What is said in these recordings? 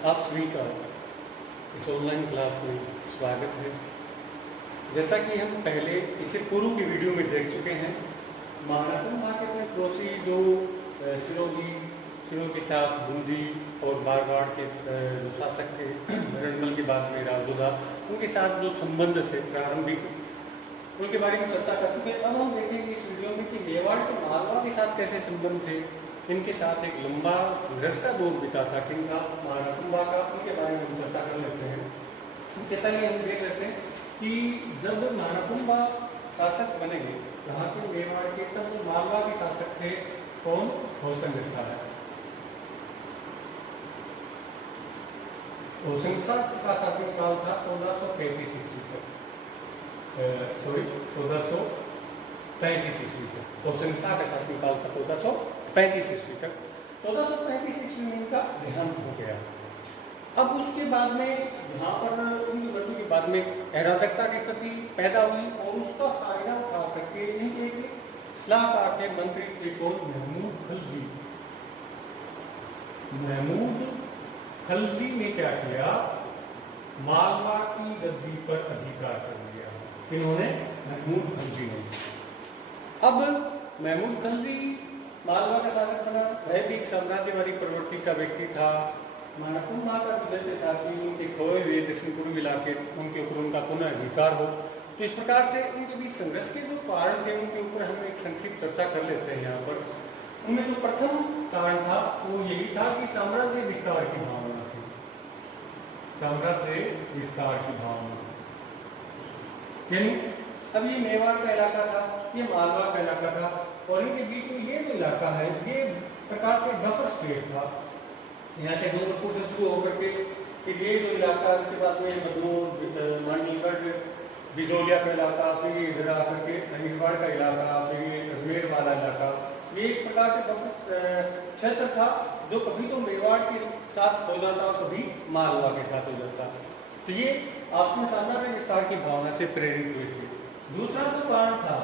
आप सभी का इस ऑनलाइन क्लास में स्वागत है। जैसा कि हम पहले इससे पूर्व की वीडियो में देख चुके हैं, महाराकुंभा के अपने पड़ोसी जो सिरों के साथ बूंदी और बारवाड़ के जो शासक थे, रणमल के बाद में राजोदा, उनके साथ जो संबंध थे प्रारंभिक, उनके बारे में चर्चा कर चुके हैं। अब हम देखेंगे इस वीडियो में कि मेवाड़ के मालवा के साथ कैसे संबंध थे। इनके साथ एक लंबा संघर्ष का दौर बीता था किनका, महाराकुंभा का, उनके बारे में हम चर्चा कर लेते हैं। इससे पहले हम देख लेते हैं कि जब महाराकुंभा शासक बने यहाँ के मेवाड़ के, तब मालवा के शासक थे कौन, होशंग शाह। होशंग शाह का शासनकाल था 1435 ईस्वी तक, 1435 ईस्वी तक। होशंग शाह का शासनकाल था 1435 ईस्वी तक। 1435 ईस्वी में इनका देहांत हो गया। अब उसके बाद में यहाँ पर उनकी मृत्यु के बाद में अराजकता की स्थिति पैदा हुई और उसका फायदा उठा करके इनके सलाहकार थे, मंत्री थे कौन, महमूद खलजी। महमूद खलजी ने क्या किया, मालवा की गद्दी पर अधिकार कर लिया। इन्होंने महमूद खलजी ने। अब महमूद खलजी मालवा का शासक बना। वह भी एक साम्राज्यवादी प्रवृत्ति का व्यक्ति था। महाराकुंभा का उद्देश्य था कि उनके खोए हुए दक्षिण पूर्वी इलाके उनके ऊपर उनका पुनः अधिकार हो। तो इस प्रकार से उनके बीच संघर्ष के जो कारण थे उनके ऊपर हम एक संक्षिप्त चर्चा कर लेते हैं यहाँ पर। उनमें जो प्रथम कारण था वो यही था कि साम्राज्य विस्तार की भावना थी। साम्राज्य विस्तार की भावना, यानी अब ये मेवाड़ का इलाका था, ये मालवा का इलाका था और इनके बीच में ये जो इलाका है ये प्रकार से बफर स्टेट था। यहाँ से डूंगरपुर से शुरू होकर के फिर ये जो इलाका, उसके बाद में बदनूर, मांडलगढ़, बिजोलिया का इलाका, फिर ये इधर आकर के अहिरवाड़ का इलाका, फिर ये अजमेर वाला इलाका, ये एक प्रकार से बफर क्षेत्र था जो कभी तो मेवाड़ के साथ हो जाता और कभी मालवा के साथ हो जाता। तो ये आपस में साम्राज्य विस्तार की भावना से प्रेरित हुए थे। दूसरा जो कारण था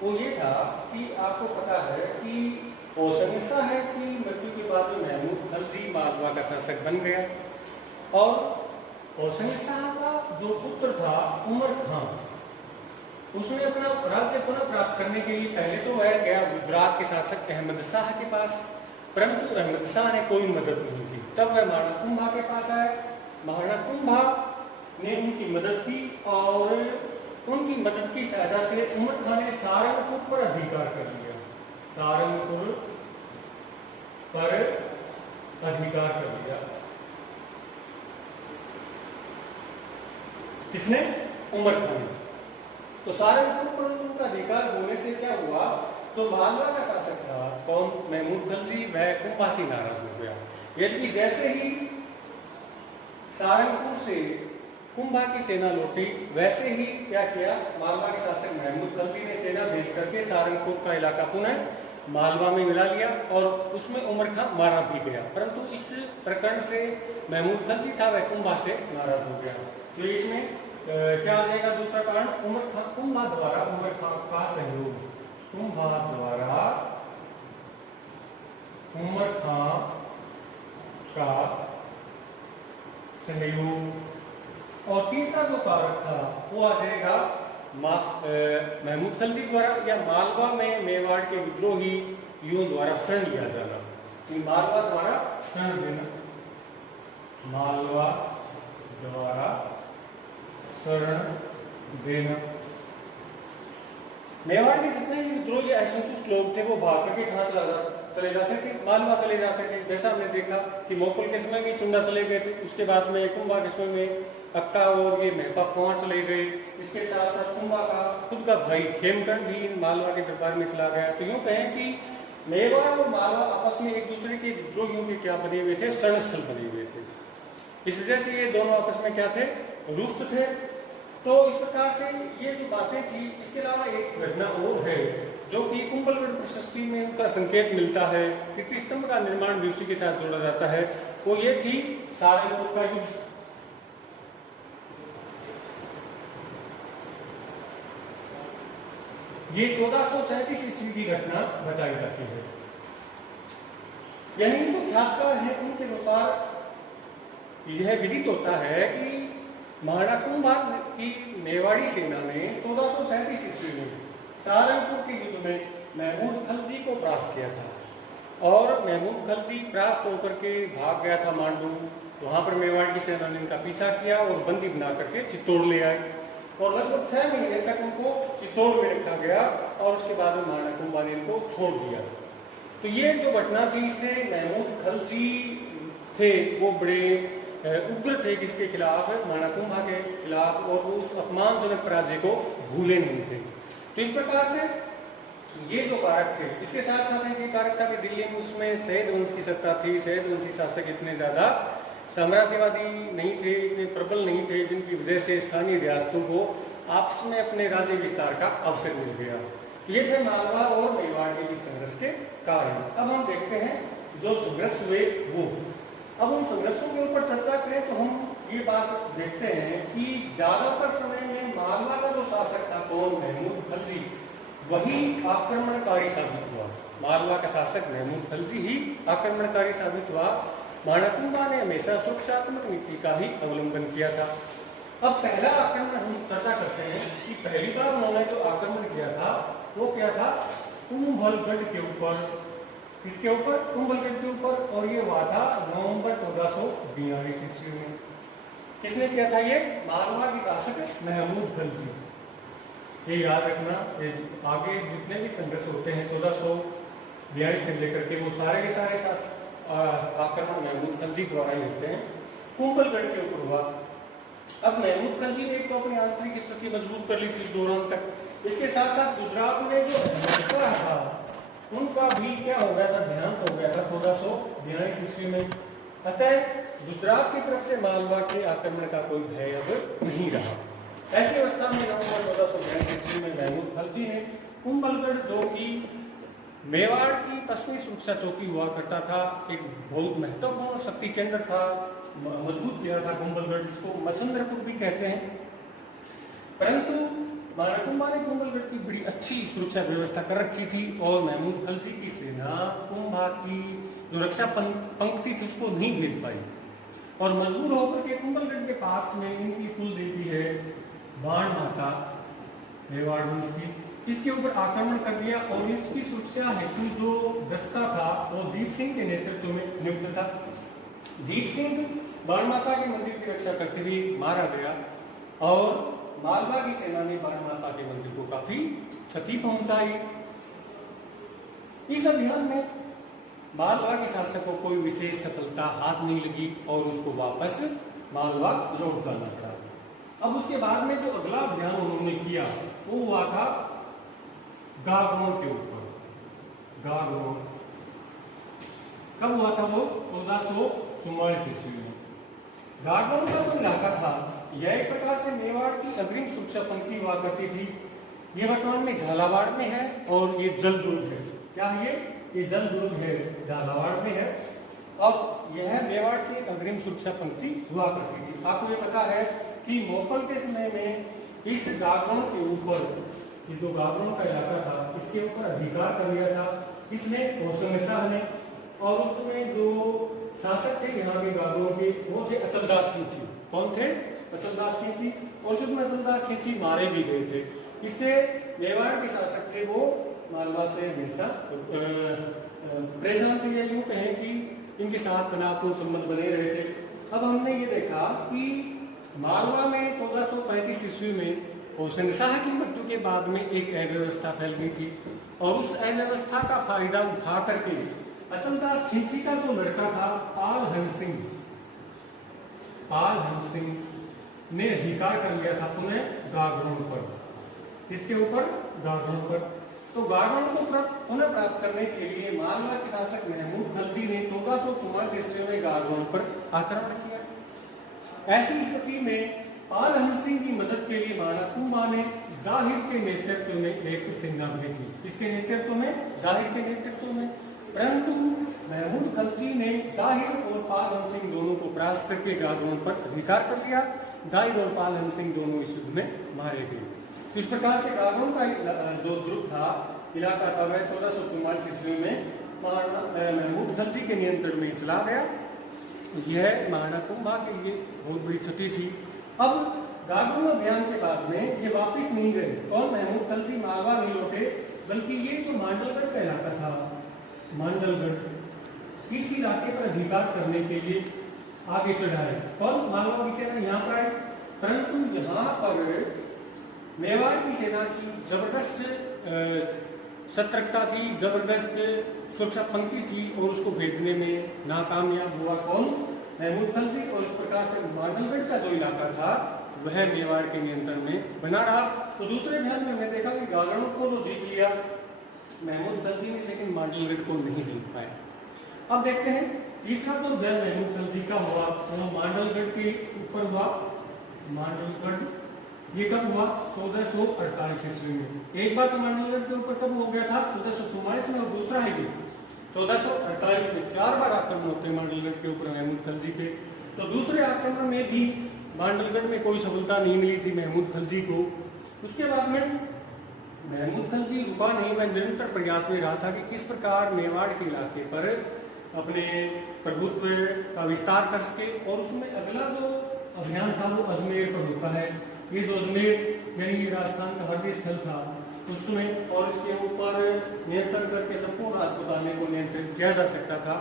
वो ये था कि आपको पता है कि होशंग शाह की मृत्यु के बाद में महमूद खलजी मालवा का शासक बन गया और होशंग शाह का जो पुत्र था उमर खां, उसने अपना राज्य पुनः प्राप्त करने के लिए पहले तो वह गया गुजरात के शासक अहमद शाह के पास, परंतु अहमद शाह ने कोई मदद नहीं की। तब वह महाराकुंभा के पास आए। महाराकुंभा ने उनकी मदद की और उनकी मदद की सहायता से उमर खां ने सारंगपुर पर अधिकार कर लिया। सारंगपुर पर अधिकार कर लिया। किसने? उमर खां ने। तो सारंगपुर पर उनका अधिकार होने से क्या हुआ, तो मालवा का शासक था कौन, महमूद खलजी, वह कुंभा से नाराज हो गया। यदि जैसे ही सारंगपुर से कुंभा की सेना लौटी, वैसे ही क्या किया, मालवा के शासक महमूद खलजी ने सेना भेज करके सारंगपुर का इलाका पुनः मालवा में मिला लिया और उसमें उमर खां मारा भी गया। परंतु इस प्रकरण से महमूद खलजी था वह कुंभा से नाराज हो गया। तो इसमें क्या आ जाएगा दूसरा कारण, उमर खां, कुंभा द्वारा उमर खां का सहयोग, कुंभा द्वारा उमर खां का सहयोग। और तीसरा जो कारक था वो आ जाएगा महमूद खलजी द्वारा या मालवा में मेवाड़ के विद्रोही युओं द्वारा शरण लिया जाना। मालवा द्वारा शरण देना, मालवा द्वारा शरण देना। मेवाड़ के जितने भी विद्रोही असंतुष्ट लोग थे वो भाग करके कहाँ चले जाते थे, मालवा चले जाते थे। जैसा हमने देखा कि मोकुल के समय में चुंडा चले गए थे, उसके बाद में कुंभा के समय में अक्का और ये महपा कुंवर चले गए। इसके साथ साथ कुंभा का खुद का भाई खेमकरण भी मालवा के दरबार में चला गया। तो यूँ कहें कि मेवाड़ और मालवा आपस में एक दूसरे के विद्रोहियों के क्या बने हुए थे, शरणस्थल बने हुए थे। इस वजह से ये दोनों आपस में क्या थे, रुष्ट थे। तो इस प्रकार से ये जो बातें थी, इसके अलावा एक घटना और है जो कि कुंभलगढ़ प्रशस्ति में उनका संकेत मिलता है। कीर्तिस्तंभ का निर्माण भी उसी के साथ जोड़ा जाता है। वो ये थी सारंगपुर का युद्ध। ये 1433 ईस्वी की घटना बताई जाती है। यानी तो ख्यातकार है उनके अनुसार यह विदित होता है कि महाराणा कुंभा की मेवाड़ी सेना ने 1437 ईस्वी में सहारनपुर के युद्ध में महमूद खलजी को परास्त किया था और महमूद खलजी परास्त होकर के भाग गया था मांडू। वहाँ पर मेवाड़ की सेना ने इनका पीछा किया और बंदी बना करके चित्तौड़ ले आए और लगभग 6 महीने तक उनको चित्तौड़ में रखा गया और उसके बाद में महाराणा कुंभा ने इनको छोड़ दिया। तो ये जो घटना थी, इससे महमूद खलजी थे वो बड़े उग्र थे किसके खिलाफ, महाराणा कुंभा के खिलाफ, और वो उस अपमानजनक पराजय को भूले नहीं थे। तो इस प्रकार से ये जो कारक थे, इसके साथ साथ ये कारक था कि दिल्ली में उसमें सैयद वंश की सत्ता थी। सैयद वंशी शासक इतने ज़्यादा साम्राज्यवादी नहीं थे, इतने प्रबल नहीं थे, जिनकी वजह से स्थानीय रियासतों को आपस में अपने राज्य विस्तार का अवसर मिल गया। ये थे मालवा और मेवाड़ के बीच संघर्ष के कारण। अब हम देखते हैं जो संघर्ष हुए वो। अब उन संघर्षों के ऊपर चर्चा करें तो हम ये बात देखते हैं कि ज्यादातर समय में मालवा का जो शासक था कौन, महमूद खलजी, वही आक्रमणकारी साबित हुआ। मालवा का शासक महमूद खलजी ही आक्रमणकारी साबित हुआ। महाराणा कुंभा ने हमेशा सुरक्षात्मक नीति का ही अवलंबन किया था। अब पहला आक्रमण हम चर्चा करते हैं कि पहली बार उन्होंने जो आक्रमण किया था वो क्या था, कुंभलगढ़ के ऊपर। किसके ऊपर? कुंभलगढ़ के ऊपर। और ये हुआ था नवंबर 1442 ईस्वी में। किसने किया था ये? मालवा की शासक महमूद खलजी। ये याद रखना, ये आगे जितने भी संघर्ष होते हैं 1442 से लेकर के वो सारे के सारे आक्रमण महमूद खलजी द्वारा ही होते हैं। कुंभलगढ़ के ऊपर हुआ। अब महमूद खलजी ने तो अपनी आंतरिक स्थिति मजबूत कर ली थी इस दौरान तक। इसके साथ साथ गुजरात में जो लश्कर था उनका भी क्या हो गया था, देहांत हो गया था 1442 ईस्वी में। अतः गुजरात की तरफ से मालवा के आक्रमण का कोई भय अब नहीं रहा। ऐसी अवस्था में नवंबर 1442 ईस्वी में महमूद खलजी ने कुंभलगढ़, जो कि मेवाड़ की पश्चिमी सुरक्षा चौकी हुआ करता था, एक बहुत महत्वपूर्ण शक्ति केंद्र था, मजबूत किया था कुंभलगढ़, जिसको मचंद्रपुर भी कहते हैं। परंतु महाराणा कुंभा ने कुंभलगढ़ की बड़ी अच्छी सुरक्षा व्यवस्था कर रखी थी और महमूद खलजी की सेना कुंभा की जो रक्षा पंक्ति थी उसको नहीं घेर पाई और मजबूर होकर के कुंभलगढ़ के पास में इनकी कुल देवी है बाण माता मेवाड़ वंश की, इसके ऊपर आक्रमण कर दिया और इसकी सुरक्षा हेतु जो दस्ता था वो दीप सिंह के नेतृत्व में नियुक्त था। दीप सिंह बाण माता के मंदिर की रक्षा करते हुए मारा गया और मालवा की सेना ने बाण माता के मंदिर को काफी क्षति पहुंचाई। इस अभियान में मालवा के शासक को कोई विशेष सफलता हाथ नहीं लगी और उसको वापस मालवा लौट जाना पड़ा। अब उसके बाद में जो अगला अभियान उन्होंने किया वो हुआ था गागरोन के ऊपर। गागरोन कब हुआ था? वो 1444 ईस्वी में। गागरोन का जो इलाका था यह एक प्रकार से मेवाड़ की अग्रिम सुरक्षा पंक्ति हुआ करती थी। ये वर्तमान में झालावाड़ में है और ये जल दुर्ग है। क्या है ये जल दुर्ग है, झालावाड़ में है। अब यह मेवाड़ की एक अग्रिम सुरक्षा पंक्ति हुआ करती थी। आपको ये पता है कि मोगल के समय में इस गागरोन के ऊपर, ये जो गागरोन का इलाका था इसके ऊपर अधिकार कर लिया था इसने होशंग शाह ने, और उसमें जो शासक थे यहाँ के गागरोन के वो थे अचलदास खिलची। कौन थे? अचलदास खिलची। और उसमें अचलदास खिलची मारे भी गए थे। इससे मेवाड़ के शासक थे वो मालवा से हमेशा परेशान थे, या यूं कहें कि इनके साथ तनावपूर्ण संबंध बने रहे थे। अब हमने ये देखा कि मालवा में 1435 ईस्वी में होशंग शाह की मृत्यु के बाद में एक अव्यवस्था फैल गई थी और उस अव्यवस्था का फायदा उठा करके अचलदास खिलची का जो लड़का था पाल हंस सिंह ने अधिकार कर लिया था पुनः गागरोन पर। किसके ऊपर? गागरोन पर। तो गागरोन को पुनः प्राप्त करने के लिए मालवा के शासक महमूद खलजी ने 1444 ईस्वी में गागरोन पर आक्रमण किया। ऐसी स्थिति में पाल हंस सिंह की मदद के लिए महाराणा कुंभा ने दाहिर के नेतृत्व में एक सेना भेजी। किसके नेतृत्व में? दाहिर के नेतृत्व में। परंतु महमूद खलजी ने दाहिर और पाल हंस सिंह दोनों को परास्त करके गागरोन पर अधिकार कर लिया। दाहिर और पाल हंस सिंह दोनों इस युद्ध में मारे गए। इस प्रकार से गागरोन का जो दुर्ग था, इलाका था, वह 1444 ईस्वी में महमूद खलजी के नियंत्रण में चला गया यह महाराणा कुंभा के लिए बहुत बड़ी क्षति थी। अब गागुन अभियान के बाद में ये वापस नहीं गए और महमूद खलजी मालवा नहीं लौटे, बल्कि ये जो मांडलगढ़ का इलाका था, मांडलगढ़, इस इलाके पर अधिकार करने के लिए आगे चढ़ाए और मालवा की सेना यहाँ पर आई। परंतु यहाँ पर मेवाड़ की सेना की जबरदस्त सतर्कता थी, जबरदस्त सुरक्षा पंक्ति थी और उसको भेजने में नाकामयाब हुआ कौन? महमूद खलजी। और इस प्रकार से मांडलगढ़ का जो इलाका था वह मेवाड़ के नियंत्रण में बना रहा। तो दूसरे ध्यान में हमने देखा कि गागड़ को तो जीत लिया महमूद खलजी ने, लेकिन मांडलगढ़ को नहीं जीत पाए। अब देखते हैं तीसरा जो जय महमूद खलजी का हुआ वो मांडलगढ़ के ऊपर हुआ। मांडलगढ़ ये कब हुआ? 1448 ईस्वी में। एक बार तो मांडलगढ़ के ऊपर कब हो गया था? 1444 में, और दूसरा है ये 1448 में। 4 बार आक्रमण होते हैं मांडलगढ़ के ऊपर महमूद खलजी के। तो दूसरे आक्रमण में भी मांडलगढ़ में कोई सफलता नहीं मिली थी महमूद खलजी को। उसके बाद में महमूद खलजी रुका नहीं, वह निरंतर प्रयास में रहा था कि किस प्रकार मेवाड़ के इलाके पर अपने प्रभुत्व का विस्तार कर सके। और उसमें अगला जो अभियान था वो अजमेर पर होता है। ये जो अजमेर यानी राजस्थान का हृदय स्थल था उसमें, और इसके ऊपर नियंत्रण करके संपूर्ण राजपुताने को नियंत्रित किया जा सकता था।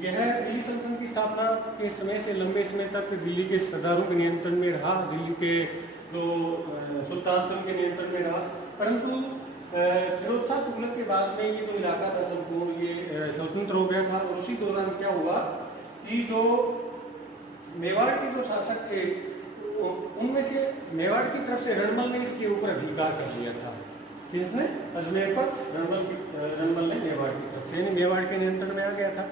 यह दिल्ली सल्तनत की स्थापना के समय से लंबे समय तक दिल्ली के सरदारों के नियंत्रण में रहा, दिल्ली के जो सुल्तान के नियंत्रण में रहा। परंतु फिरोज शाह तुगलक के बाद में ये जो इलाका था संपूर्ण ये स्वतंत्र हो गया था। और उसी दौरान क्या हुआ कि जो मेवाड़ के जो शासक थे उनमें से मेवाड़ की तरफ से रणमल ने इसके ऊपर अधिकार कर लिया था। किसने? अजमेर पर रणमल ने मेवाड़ की तरफ से मेवाड़ के नियंत्रण में आ गया था।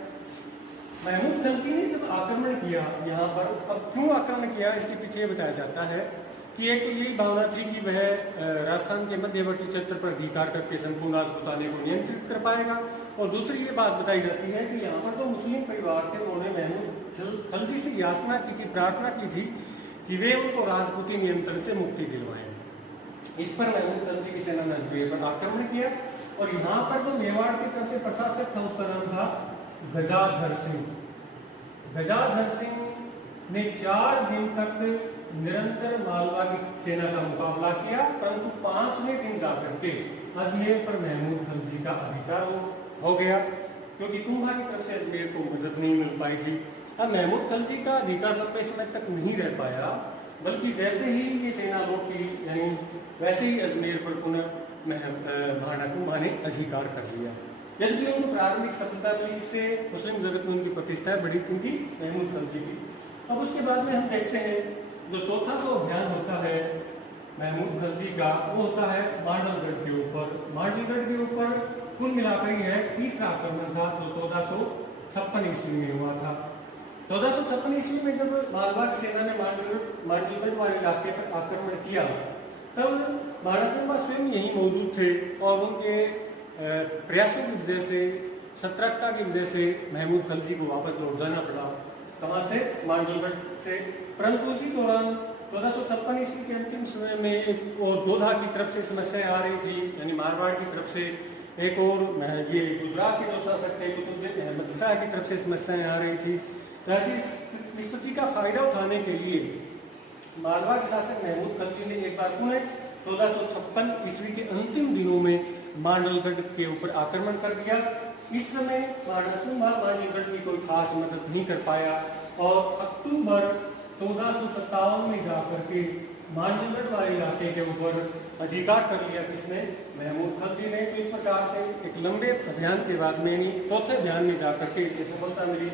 महमूद खलजी ने जब आक्रमण किया यहाँ पर, अब क्यों आक्रमण किया इसके पीछे बताया जाता है कि एक तो यही भावना थी कि वह राजस्थान के मध्यवर्ती क्षेत्र पर अधिकार करके संपूर्ण राजपुताने को नियंत्रित कर पाएगा। और दूसरी ये बात बताई जाती है कि यहाँ पर जो मुस्लिम परिवार थे उन्होंने महमूद खलजी से याचना की थी, प्रार्थना की थी कि वे उनको राजपूती नियंत्रण से मुक्ति दिलवाएं। इस पर महमूद खलजी की सेना ने अजमेर पर आक्रमण किया। और यहाँ पर जो मेवाड़ की तरफ से प्रशासक था उसका नाम था गजाधर सिंह। गजाधर सिंह ने 4 दिन तक निरंतर मालवा की सेना का मुकाबला किया, परंतु 5वें दिन जाकर के अजमेर पर महमूद खलजी का अधिकार हो गया, क्योंकि कुंभा की तरफ से अजमेर को मदद नहीं मिल पाई थी। अब महमूद खलजी का अधिकार लंबे समय तक नहीं रह पाया, बल्कि जैसे ही ये सेना लौटी यानी वैसे ही अजमेर पर पुनः महाराणा कुंभा ने अधिकार कर लिया। यदि उनको प्रारंभिक सफलता मिली, इससे मुस्लिम जगत में उनकी प्रतिष्ठा बढ़ी क्योंकि महमूद खलजी की। अब उसके बाद में हम देखते हैं जो चौथा जो अभियान होता है महमूद खलजी का वो होता है मांडलगढ़ के ऊपर। मांडलगढ़ के ऊपर कुल मिलाकर ही है तीसरा आक्रमण था जो 1456 ईस्वी में हुआ था। 1456 ईस्वी में जब मालवा की सेना ने मांडलगढ़ वाले इलाके पर आक्रमण किया तब महाराणा कुंभा स्वयं यहीं मौजूद थे और उनके प्रयासों की वजह से, सतर्कता की वजह से महमूद खलजी को वापस लौट जाना पड़ा। कहाँ से? मांडलगढ़ से। परंतु उसी दौरान 1456 ईस्वी के अंतिम समय में एक और जोधा की तरफ से समस्याएं आ रही थी, यानी मारवाड़ की तरफ से एक और ये गुजरात के जो शासक थे कुतुबुद्दीन अहमद शाह की तरफ से समस्याएं आ रही थी। ऐसी स्थिति का फायदा उठाने के लिए मालवा के शासक महमूद खलजी ने एक बार पुनः 1456 ईस्वी के अंतिम दिनों में मांडलगढ़ के ऊपर आक्रमण कर दिया। इस समय महाराणा कुंभा मांडलगढ़ की कोई खास मदद नहीं कर पाया और अक्टूबर 1457 में जाकर के मांडलगढ़ वाले इलाके के ऊपर अधिकार कर लिया। किसने? महमूद खलजी ने। तो इस प्रकार से एक लंबे अभियान के बाद में चौथे अभियान में जाकर के सफलता मिली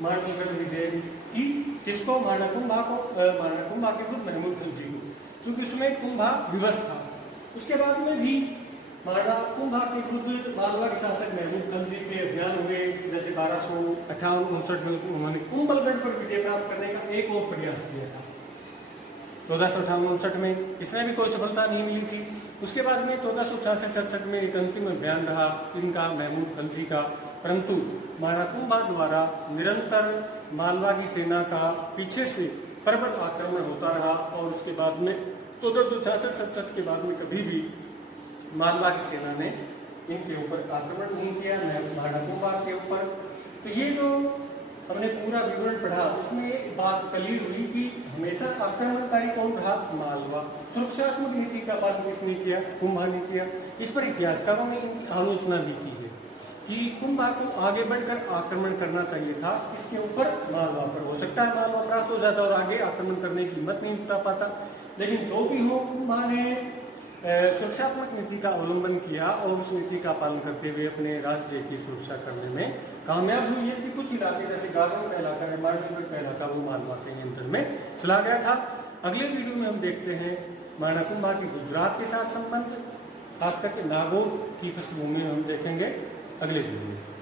मांडलगढ़ विजय की। किसको? महाराणा कुंभा को, महाराणा कुंभा के खुद महमूद खलजी को, क्योंकि उसमें कुंभा विवश था। उसके बाद में भी महाराणा कुंभा के खुद मालवा के शासक महमूद खलजी के अभियान हुए, जैसे 1258-59 में उन्होंने कुंभलगढ़ पर विजय प्राप्त करने का एक और प्रयास किया था। 1458-59 में इसमें भी कोई सफलता नहीं मिली थी। उसके बाद में 1466-67 में एक अंतिम अभियान रहा इनका, महमूद खलजी का, परंतु महाराणा कुंभा द्वारा निरंतर मालवा की सेना का पीछे से प्रबल आक्रमण होता रहा और उसके बाद में 1466-67 के बाद में कभी भी मालवा की सेना ने इनके ऊपर आक्रमण नहीं किया, महाराणा कुंभा के ऊपर। तो ये जो हमने पूरा विवरण पढ़ा, उसमें एक बात क्लियर हुई कि हमेशा आक्रमणकारी कौन रहा? मालवा। सुरक्षात्मक नीति का पालन किसने किया? कुंभा ने किया। इस पर इतिहासकारों ने इनकी आलोचना भी की है कि कुंभा को आगे बढ़कर आक्रमण करना चाहिए था, इसके ऊपर मालवा पर। हो सकता है मालवा परास्त हो जाता और आगे आक्रमण करने की हिम्मत नहीं जुटा पाता, लेकिन जो भी हो, कुंभा ने सुरक्षात्मक नीति का अवलंबन किया और उस नीति का पालन करते हुए अपने राज्य की सुरक्षा करने में कामयाब हुई है कि कुछ इलाके जैसे गागन का इलाका है, मालदीव का इलाका, वो मालवा के नियंत्रण में चला गया था। अगले वीडियो में हम देखते हैं महाराणा कुंभा की गुजरात के साथ संबंध, खास करके नागौर की पृष्ठभूमि में हम देखेंगे अगले वीडियो में।